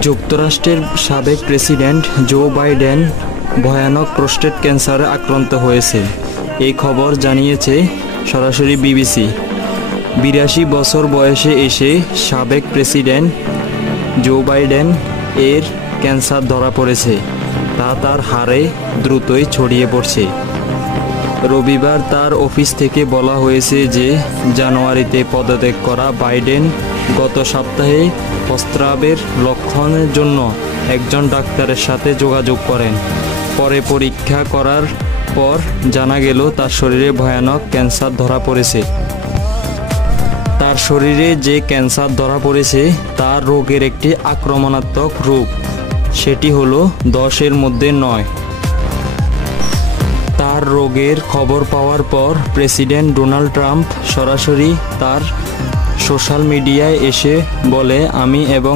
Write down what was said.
যুক্তরাষ্ট্রের সাবেক president Joe Biden ভয়ানক প্রোস্টেট ক্যান্সারে আক্রান্ত হয়েছে। এই খবর জানিয়েছে সরাসরি বিবিসি। ৮২ বছর বয়সে এসে সাবেক প্রেসিডেন্ট জো বাইডেন এর ক্যান্সার ধরা পড়েছে, তা তার হাড়ে দ্রুতই ছড়িয়ে পড়ছে। রবিবার তার অফিস থেকে বলা হয়েছে যে জানুয়ারিতে পদত্যাগ করা বাইডেন গত সপ্তাহে প্রস্রাবের লক্ষণের জন্য একজন ডাক্তারের সাথে যোগাযোগ করেন। পরে পরীক্ষা করার পর জানা গেল তার শরীরে ভয়ানক ক্যান্সার ধরা পড়েছে। তার শরীরে যে ক্যান্সার ধরা পড়েছে তার রোগের একটি আক্রমণাত্মক রূপ, সেটি হলো 10-এর মধ্যে 9। তার রোগের খবর পাওয়ার পর প্রেসিডেন্ট ডোনাল্ড ট্রাম্প সরাসরি তার সোশ্যাল মিডিয়ায় এসে বলে, আমি এবং